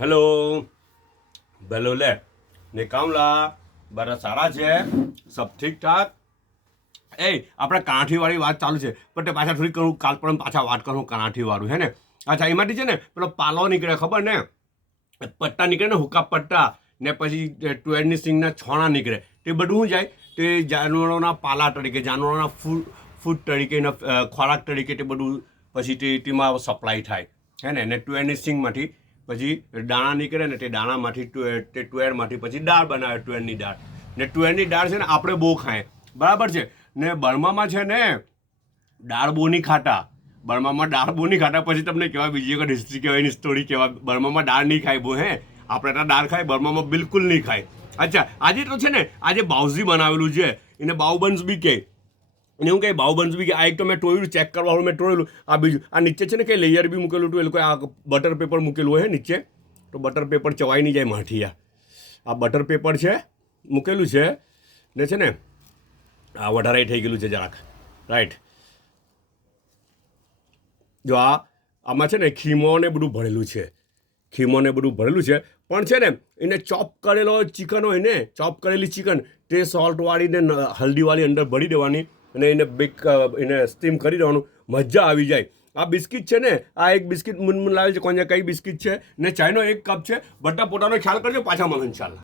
hello ભલો લે ને કામલા બરા સારા છે સબ ઠીક ઠાક એ આપણે કાઠીવાળી વાત ચાલુ છે પણ તે પાછા થોડી કરું કાલ પણ પાછા વાત કરું કાઠીવાળું હે ને અચ્છા એમાંથી છે ને પેલો પાલો નીકળે ખબર ને પટ્ટા નીકળે ને હુકા પટ્ટા ને પછી ટુએરની સિંગના છોણા નીકળે તે બધું શું જાય તે જાનવરોના પાલા તરીકે જાનવરોના ફૂડ તરીકે ખોરાક તરીકે તે બધું પછી તેમાં સપ્લાય થાય હે ને ટુએરની સિંગમાંથી પછી દાણા નીકળે ને તે દાણામાંથી તે ટુએરમાંથી પછી દાળ બનાવે ટુએરની દાળ ને ટુએરની દાળ છે ને આપણે બહુ ખાય બરાબર છે ને બર્મામાં છે ને દાળ બહુ નહીં ખાતા બર્મામાં દાળ બહુ નહીં ખાતા પછી તમને કહેવાય બીજી વખત હિસ્ટ્રી કહેવાય એની સ્ટોરી કહેવાય બર્મામાં દાળ નહીં ખાય બહુ હે આપણે ત્યાં દાળ ખાય બર્મામાં બિલકુલ નહીં ખાય અચ્છા આજે તો છે ને આજે બાઉઝી બનાવેલું છે એને બાઉબન્સ બી કહે અને હું કંઈ બાઉબન્સ બી આ એક તો મેં ટોયેલું ચેક કરવાનું મેં ટોયેલું આ બીજું આ નીચે છે ને કંઈ લેયર બી મૂકેલું હતું એ લોકો આ બટર પેપર મૂકેલું હોય નીચે તો બટર પેપર ચવાઈ નહીં જાય માઠીયા આ બટર પેપર છે મૂકેલું છે ને છે ને આ વધારે થઈ ગયેલું છે જરાક રાઈટ જો આમાં છે ને ખીમોને બધું ભરેલું છે ખીમોને બધું ભરેલું છે પણ છે ને એને ચોપ કરેલો ચિકન હોય ને ચોપ કરેલી ચિકન તે સોલ્ટવાળી ને હલ્દીવાળી અંદર ભરી દેવાની અને એને એને સ્ટીમ કરી દેવાનું મજા આવી જાય આ બિસ્કિટ છે ને આ એક બિસ્કિટ મુનમુન લાવે છે કોને કઈ બિસ્કિટ છે ને ચાયનો એક કપ છે બધા પોતાનો ખ્યાલ કરજો પાછા મળે ઇન્શાલ્લાહ